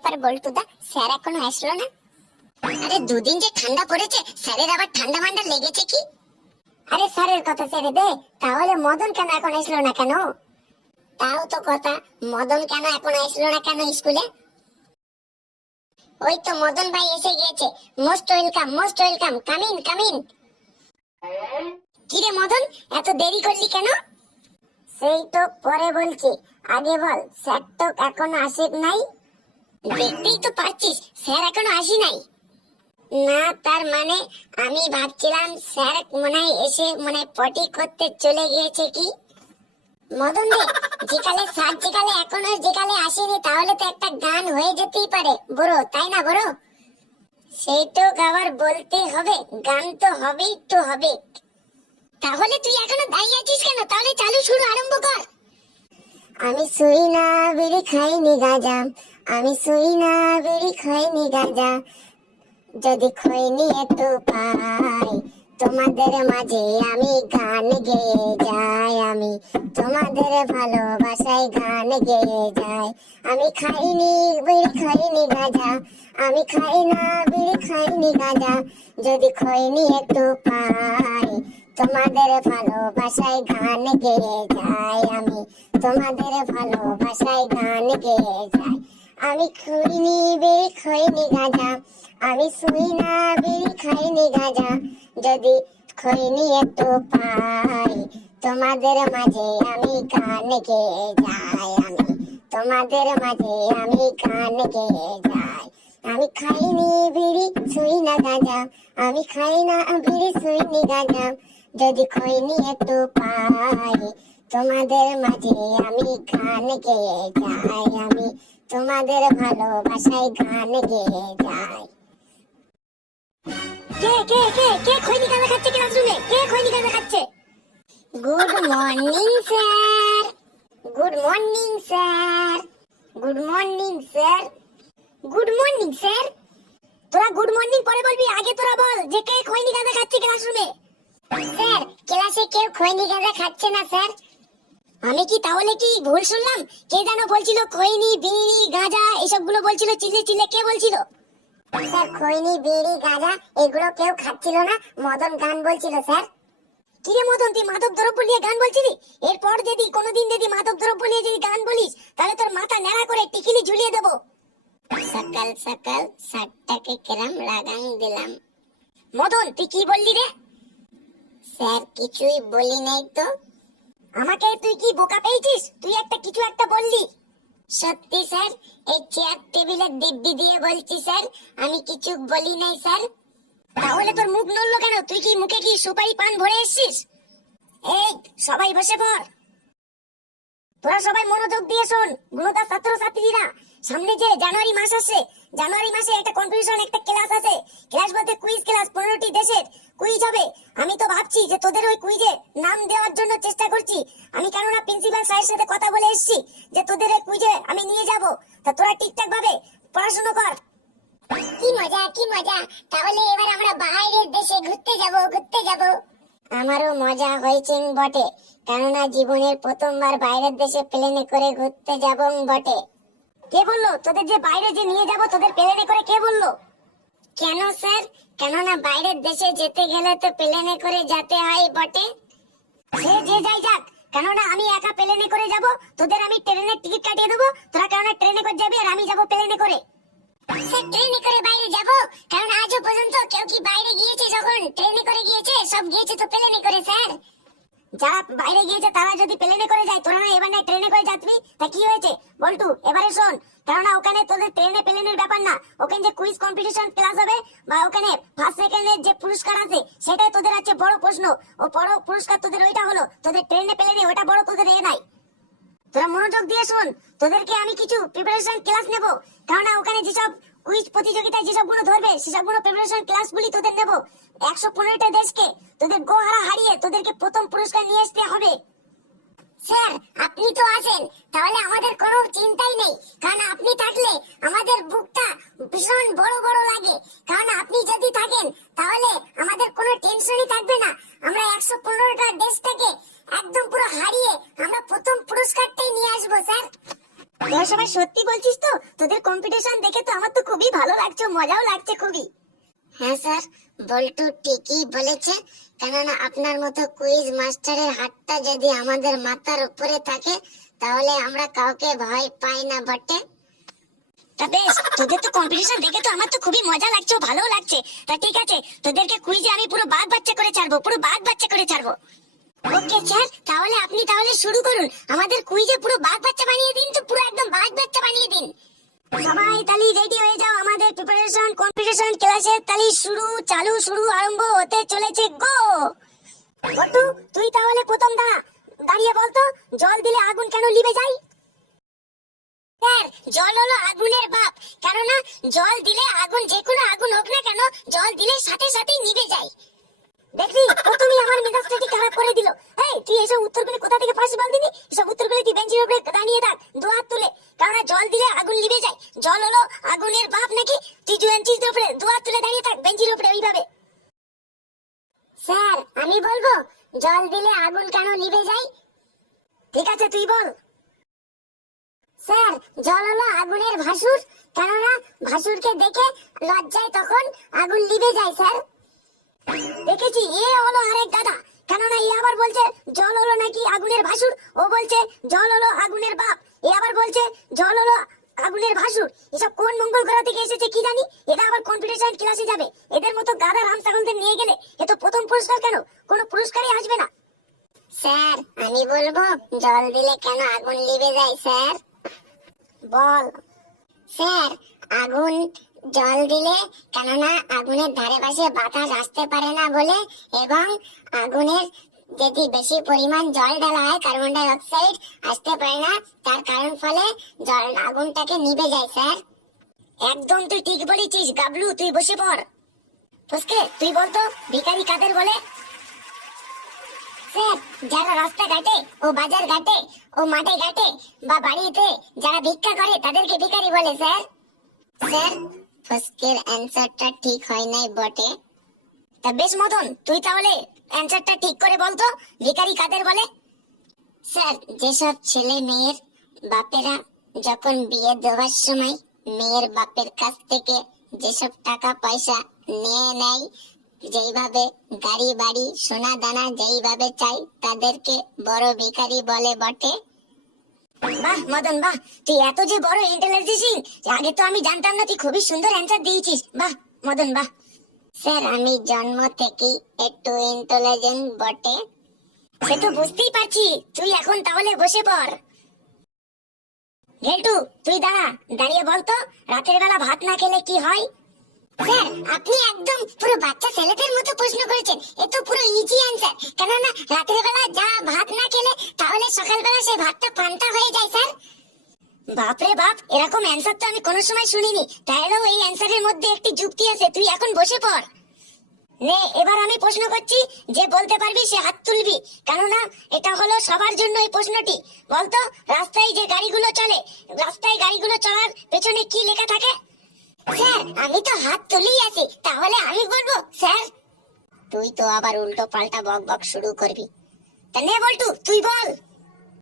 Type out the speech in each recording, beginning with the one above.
ব্যাপার বল্টুদা, স্যার এখনো আসলো না? আরে দুদিন যে ঠান্ডা পড়েছে, স্যারের আবার ঠান্ডা মান্ডা লেগেছে কি? আরে স্যারের কথা ছেড়ে দে, তাহলে মদন কেন এখন আসলো না কেন? তাও তো কথা, মদন কেন এখন আসলো না কেন স্কুলে? ওই তো মদন ভাই এসে গিয়েছে। Most welcome, come in come in. কিরে মদন, এত দেরি করলি কেন? সেই তো পরে বলছি, আগে বল স্যার তো এখনো আসে নাই। দেখতেই তো পারছিস স্যার এখনো আসি নাই। না তার মানে আমি ভাবছিলাম স্যার মনে হয় এসে মনে পটি করতে চলে গিয়েছে কি। মদন রে, যেকালে স্যার যেকালে এখনো যেকালে আসেনি, তাহলে তো একটা গান হয়ে যেতেই পারে বড়, তাই না বড়? সেই তো আবার বলতে হবে, গান তো হবেই তো হবে। তাহলে তুই এখনো দাঁড়িয়ে আছিস কেন? তাহলে চালু শুরু আরম্ভ কর। আমি শুই না বিড়ি খাইনি গাঁজা, আমি শুই না বিড়ি খাইনি গাঁজা, যদি খৈনি একটু পাই তোমাদের মাঝে আমি গান গেয়ে যাই, আমি তোমাদের ভালোবাসায় গান গেয়ে যাই। আমি খাইনি বিড়ি খাইনি গাঁজা, আমি খাই না বিড়ি খাইনি গাঁজা, যদি খৈনি একটু পাই তোমাদের ভালোবাসায় গান গেয়ে যাই, আমি তোমাদের ভালোবাসায় গান গেয়ে যাই। আমি খইনি বিড়ি খইনি গাঁজা, আমি শুই না বিড়ি খাইনি গাঁজা, যদি খইনি একটু পাই তোমাদের মাঝে আমি গান গেয়ে যাই, আমি তোমাদের মাঝে আমি গান গেয়ে যাই। আমি খাইনি বিড়ি শুই না গাঁজা, আমি খাই না বিড়ি শুইনি গাঁজা, যদি খইনি একটু পাই তোমাদের মাঝে আমি গান গেয়ে যাই, আমি তোমাদের ভালোবাসায় গান গেয়ে যাই। কে কে কে কে খৈনি গাঁজা খাচ্ছে ক্লাসরুমে? কে খৈনি গাঁজা খাচ্ছে? Good morning sir, good morning sir, good morning sir, good morning sir. তোরা গুড মর্নিং পরে বলবি, আগে তোরা বল যে কে খৈনি গাঁজা খাচ্ছে ক্লাসরুমে। স্যার ক্লাসে কেউ খৈনি গাঁজা খাচ্ছে না স্যার। আমি কি তাহলে কি ভুল শুনলাম? কে যেন বলছিল খৈনি বিড়ি গাঁজা এসবগুলো বলছিল, চিল্লে চিল্লে কে বলছিল? স্যার খৈনি বিড়ি গাঁজা এগুলো কেউ খাচ্ছিল না, মদন গান বলছিল স্যার। কি রে মদন, তুই মাদক দ্রব্য নিয়ে গান বলছিলি? এরপর যদি কোনোদিন যদি মাদক দ্রব্য নিয়ে যদি গান বলিস, তাহলে তোর মাথা ন্যাড়া করে টিকিলি ঝুলিয়ে দেবো। সকাল সকাল সাতটাকে কেরাম লাগান দিলাম। মদন তুই কি বললি রে? স্যার কিছুই বলি নাই তো। আমাকে তুই কি বোকা পেয়েছিস? তুই একটা কিছু একটা বললি। সত্যি স্যার, এই চেয়ার টেবিলের দিব্যি দিয়ে বলছি স্যার, আমি কিছু বলি নাই স্যার। তাহলে তোর মুখ নড়লো কেন? তুই কি মুখে কি সুপারি পান ভরে এসেছিস? এই সবাই বসে পড়। তোরা সবাই মনোযোগ দিয়ে শোন। গুণতা ছাত্র ছাত্রীরা, সামনে যে জানুয়ারি মাস আসছে, জানুয়ারি মাসে একটা কম্পিটিশন একটা ক্লাস আছে। ক্লাস বলতে কুইজ ক্লাস, 15টি দেশের কুইজ হবে। আমি তো ভাবছি যে তোদের ওই কুইজে নাম দেওয়ার জন্য চেষ্টা করছি আমি, কেননা প্রিন্সিপাল স্যারের সাথে কথা বলে এসেছি যে তোদের এই কুইজে আমি নিয়ে যাব। তা তোরা ঠিকঠাক ভাবে পড়াশোনা কর। কি মজা কি মজা, তাহলে এবার আমরা বাইরের দেশে ঘুরতে যাব ঘুরতে যাব। আমারও মজা হয়েছে বটে, কেননা জীবনের প্রথমবার বাইরের দেশে প্লেনে করে ঘুরতে যাব বটে। কে বললো তোদের যে বাইরে যে নিয়ে যাব তোদের প্লেনে করে? কে বললো? কেন স্যার, কেননা বাইরের দেশে যেতে গেলে তো প্লেনে করে যেতে হয় বটে। সে যে যাই যাক, কেননা আমি একা প্লেনে করে যাব, তোদের আমি ট্রেনের টিকিট কাটিয়ে দেবো। তোরা কেননা ট্রেনে করে যাবি আর আমি যাব প্লেনে করে। স্যার ট্রেনে করে বাইরে যাব, কারণ আজও পর্যন্ত কেউ কি বাইরে গিয়েছে যখন ট্রেনে করে গিয়েছে? সব গিয়েছে তো প্লেনে করে স্যার। যারা বাইরে গিয়েছে তারা যদি প্লেনে করে যায়, তোরা না এবার না ট্রেনে করে যাবি, তা কি হয়েছে বল্টু? এবারে শোন, কেননা ওখানে তোদের ট্রেনে প্লেনের ব্যাপার না, ওখানে যে কুইজ কম্পিটিশন ক্লাস হবে বা ওখানে ফার্স্ট সেকেন্ডের যে পুরস্কার আছে সেটাই তোদের আছে বড় প্রশ্ন। ও বড় পুরস্কার তোদের ওইটা হলো, তোদের ট্রেনে প্লেনে ওটা বড় তোদের এ নাই। তোরা মনোযোগ দিয়ে শোন, তোদেরকে আমি কিছু প্রিপারেশন ক্লাস নেব, কেননা ওখানে যেসব কুইজ প্রতিযোগিতায় যেসব গুলো ধরবে সেসব গুলো প্রিপারেশন ক্লাসগুলি তোদের নেব। 115টা দেশকে তোদের গোহারা হারিয়ে তোদেরকে প্রথম পুরস্কার নিয়ে আসতে হবে। স্যার আপনি তো আছেন, তাহলে আমাদের কোনো চিন্তাই নেই, কারণ আপনি থাকলে আমাদের বুকটা ভীষণ বড় বড় লাগে। কারণ আপনি যদি থাকেন তাহলে আমাদের কোনো টেনশনই থাকবে না। আমরা 115টা দেশটাকে একদম পুরো হারিয়ে আমরা প্রথম পুরস্কারটাই নিয়ে আসবো স্যার। তোরা সবাই সত্যি বলছিস তো? তোদের কম্পিটিশন দেখে তো আমার তো খুবই ভালো লাগছে, মজাও লাগছে খুবই। হ্যাঁ স্যার, বল্টু ঠিকই বলেছে। কেননা আপনার মতো কুইজ মাস্টারের হাতটা যদি আমাদের মাথার উপরে থাকে তাহলে আমরা কাউকে ভয় পাই না বটে। তা বেশ, তোদের তো কম্পিটিশন দেখে তো আমার তো খুবই মজা লাগছে, ভালো লাগছে। তা ঠিক আছে, তোদেরকে কুইজে আমি পুরো বাঘ বাচ্চা করে ছাড়বো, পুরো বাঘ বাচ্চা করে ছাড়বো। ওকে স্যার, তাহলে আপনি তাহলে শুরু করুন। আমাদের কুইজে পুরো বাঘ বাচ্চা বানিয়ে দিন, তো পুরো একদম বাঘ বাচ্চা বানিয়ে দিন। সবাই তালি রেডি হয়ে যাও, আমাদের প্রিপারেশন কম্পিটিশন ক্লাসের তালি শুরু, চালু, শুরু, আরম্ভ হতে চলেছে। গো বটু, তুই তাহলে প্রথম দাঁড়িয়ে বলতো, জল দিলে আগুন কেন লিভে যায়? স্যার, জল হলো আগুনের বাপ। কেননা জল দিলে আগুন, যে কোনো আগুন হোক না কেন, জল দিলে সাথে সাথেই নিভে যায়। দেখলি, প্রথমেই আমার মেজাজটাকে খারাপ করে দিল। এই, তুই এসব উত্তরগুলো কোথা থেকে পাস বল দিনি? এসব উত্তরগুলো তুই বেঞ্চের উপরে দাঁড়িয়ে থাক, দু হাত তুলে। কারণ জল দিলে আগুন লিভে যায়, জল হলো আগুনের বাপ নাকি? তুই বেঞ্চের উপরে দু হাত তুলে দাঁড়িয়ে থাক, বেঞ্চের উপরে ওইভাবে। স্যার, আমি বলবো জল দিলে আগুন কেন লিভে যায়? ঠিক আছে, তুই বল। স্যার, জল হলো আগুনের ভাসুর। কেননা ভাসুরকে দেখে লজ্জায় তখন আগুন লিভে যায় স্যার। দেখেছি, এ হলো আরেক দাদা। কেননা এ আবার বলছে জল হলো নাকি আগুনের ভাসুর, ও বলছে জল হলো আগুনের বাপ, এ আবার বলছে জল হলো আগুনের ভাসুর। এসব কোন মঙ্গল গ্রহ থেকে এসেছে কি জানি, এরা আবার কম্পিটিশন ক্লাসে যাবে। এদের মতো গাধা রাম ছাগলদের নিয়ে গেলে এ তো প্রথম পুরস্কার কেন, কোনো পুরস্কারই আসবে না। স্যার, আমি বলবো জল দিলে কেন আগুন লিভে যায় স্যার। বল। স্যার, আগুন জল দিলে, কেননা আগুনের ধারে পাশে বাতাস আসতে পারে না বলে, এবং আগুনের যদি বেশি পরিমাণ জল ঢালা হয় কার্বন ডাই অক্সাইড আসতে পারে না, তার কারণ ফলে জল আগুনটাকে নিভে যায় স্যার। একদম তুই ঠিক বলেছিস গাবলু, তুই বসে পড়। ফসকে, তুই বলতো ভিখারি কাদের বলে? স্যার, যারা রাস্তা ঘাটে ও বাজার ঘাটে ও মাঠে ঘাটে বা বাড়িতে যারা ভিক্ষা করে তাদেরকে ভিখারি বলে স্যার। স্যার, ফসকের অ্যানসারটা ঠিক হয় নাই বটে। তা বেশ মদন, তুই তাহলে অ্যানসারটা ঠিক করে বলতো, ভিখারি কাদের বলে? স্যার, যেসব ছেলে মেয়ের বাপেরা যখন বিয়ে দেওয়ার সময় মেয়ের বাপের কাছ থেকে যেসব টাকা পয়সা নিয়ে নেয়, যেইভাবে গাড়ি বাড়ি সোনা দানা যেইভাবে চাই, তাদেরকে বড় ভিখারি বলে বটে। বাহ মদন, বাহ, তুই এত যে বড় ইন্টেলিজেন্ট, আগে তো আমি জানতাম না। তুই খুবই সুন্দর অ্যানসার দিয়েছিস, বাহ মদন বাহ। স্যার, আমি জন্ম থেকেই একটু ইন্টেলিজেন্ট বটে। সে তো বুঝতেই পারছি। তুই এখন তাহলে বসে পড়। গেলটু, তুই দাঁড়িয়ে বলতো, রাতের বেলা ভাত না খেলে কি হয়? স্যার, আপনি একদম পুরো বাচ্চা ছেলেদের মতো প্রশ্ন করেছেন। এ তো পুরো ইজি অ্যানসার। কেননা রাতের বেলা যা ভাত না খেলে তাহলে সকালবেলা সেই ভাতটা পান্তা হয়ে যায় স্যার। বাপরে বাপ, এরকম অ্যানসার তো আমি কোনো সময় শুনিনি। তাহলেও এই অ্যানসারের মধ্যে একটি যুক্তি আছে। তুই এখন বসে পড়। নে, এবার আমি প্রশ্ন করছি, যে বলতে পারবি সে হাত তুলবি। কেননা এটা হলো সবার জন্য এই প্রশ্নটি। বলতো, রাস্তায় যে গাড়িগুলো চলে, রাস্তায় গাড়িগুলো চলার পেছনে কি লেখা থাকে? স্যার, আমি তো হাত তুলেই আছি, তাহলে আমি বলবো স্যার। তুই তো আবার উল্টো পাল্টা বক বক শুরু করবি। তা নে বল্টু, তুই বল।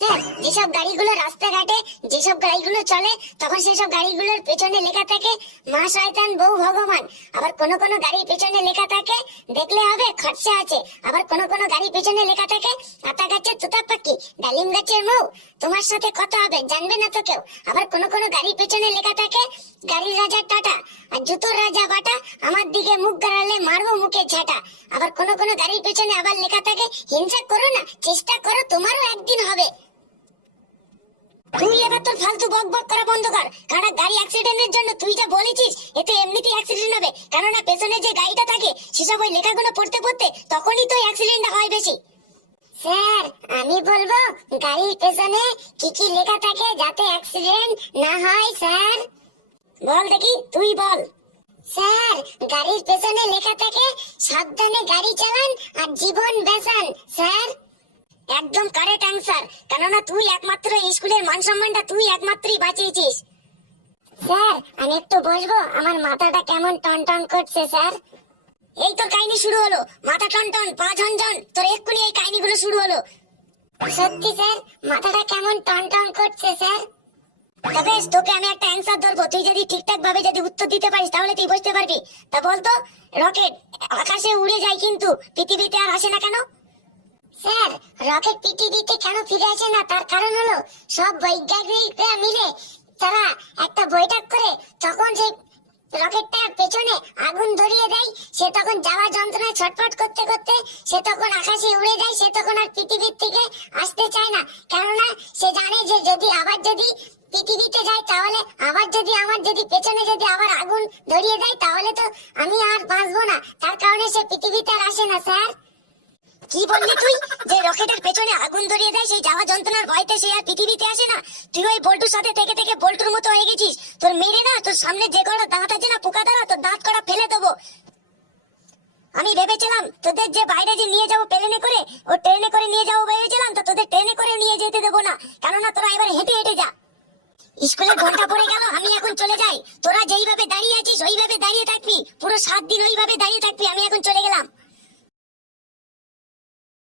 স্যার, যেসব গাড়িগুলো রাস্তাঘাটে যেসব গাড়িগুলো চলে, তখন সেসব গাড়িগুলোর পেছনে লেখা থাকে মা শয়তান বউ ভগবান। আবার কোন কোন গাড়ির পেছনে লেখা থাকে দেখলে হবে খরচা আছে। আবার কোন কোন গাড়ির পেছনে লেখা থাকে আতা গাছের তোতা পাখি, ডালিম গাছের মৌ, তোমার সাথে কত হবে জানবে না তো কেউ। আবার কোন কোন গাড়ির পেছনে লেখা থাকে গাড়ির রাজা টাটা আর জুতোর রাজা বাটা, আমার দিকে মুখ গাড়ালে মারবো মুখে ঝাঁটা। আবার কোন কোন গাড়ির পেছনে আবার লেখা থাকে হিংসা করো না, চেষ্টা করো তোমারও একদিন হবে। তুই এবার তোর ফালতু বক বক করা বন্ধ কর। কারণ গাড়ি অ্যাক্সিডেন্টের জন্য তুই যা বলেছিস, এতে এমনিতেই অ্যাক্সিডেন্ট হবে। কেননা পেছনে যে গাড়িটা থাকে সেসব ওই লেখাগুলো পড়তে পড়তে তখনই তো অ্যাক্সিডেন্ট হয় বেশি। স্যার, আমি বলবো গাড়ির পেছনে কি কি লেখা থাকে যাতে অ্যাক্সিডেন্ট না হয় স্যার। বল দেখি, তুই বল। স্যার, গাড়ির পেছনে লেখা থাকে সাবধানে গাড়ি চালান আর জীবন বাঁচান স্যার। একদম কারেক্ট অ্যানসার। কেননা তুই একমাত্র স্কুলের মান সম্মানটা তুই একমাত্রই বাঁচিয়েছিস। স্যার, আমি একটু বসবো, আমার মাথাটা কেমন টনটন করছে স্যার। এই তোর কাহিনী শুরু হলো, মাথা টনটন পা ঝনঝন, তোর এক্ষুনি এই কাহিনীগুলো শুরু হলো। সত্যি স্যার, মাথাটা কেমন টনটন করছে স্যার। তা বেশ, তোকে আমি একটা অ্যানসার ধরবো, তুই যদি ঠিকঠাক ভাবে যদি উত্তর দিতে পারিস তাহলে তুই বুঝতে পারবি। তা বলতো, রকেট আকাশে উড়ে যায় কিন্তু পৃথিবীতে আর আসে না কেন? স্যার, রকেট পৃথিবীতে কেন ফিরে আসে না তার কারণ হলো সব বৈজ্ঞানিকরা মিলে তারা একটা বৈঠক করে তখন সেই রকেটটার পেছনে আগুন ধরিয়ে দেয়। সে তখন যাওয়া যন্ত্রণায় ছটফট করতে করতে সে তখন আকাশে উড়ে যায়। সে তখন আর পৃথিবীর থেকে আসতে চায় না, কেননা সে জানে যে যদি আবার যদি পৃথিবীতে যায় তাহলে আবার যদি আমার যদি পেছনে যদি আবার আগুন ধরিয়ে দেয় তাহলে তো আমি আর বাঁচবো না। তার কারণে সে পৃথিবীতে আর আসে না। স্যার, কি বললি তুই? যে রকেটের পেছনে আগুন ধরিয়ে দেয় সেই যাওয়া যন্ত্রণার ভয়তে সে আর পৃথিবীতে আসে না? তুই ওই বল্টুর সাথে থেকে থেকে বল্টুর মতো হয়ে গেছিস। তোর মেরে না, তোর সামনে যে কটা দাঁত আছে না পোকা দ্বারা, তোর দাঁত কটা ফেলে দেবো। আমি ভেবেছিলাম তোদের যে বাইরে যে নিয়ে যাবো প্লেনে করে, ও ট্রেনে করে নিয়ে যাবো ভেবেছিলাম, তো তোদের ট্রেনে করে নিয়ে যেতে দেবো না, কেননা তোরা এবার হেঁটে হেঁটে যা। স্কুলের ঘন্টা পড়ে গেল, আমি এখন চলে যাই। তোরা যেইভাবে দাঁড়িয়ে আছিস ওইভাবে দাঁড়িয়ে থাকবি, পুরো 7 দিন ওইভাবে দাঁড়িয়ে থাকবি। আমি এখন চলে গেলাম।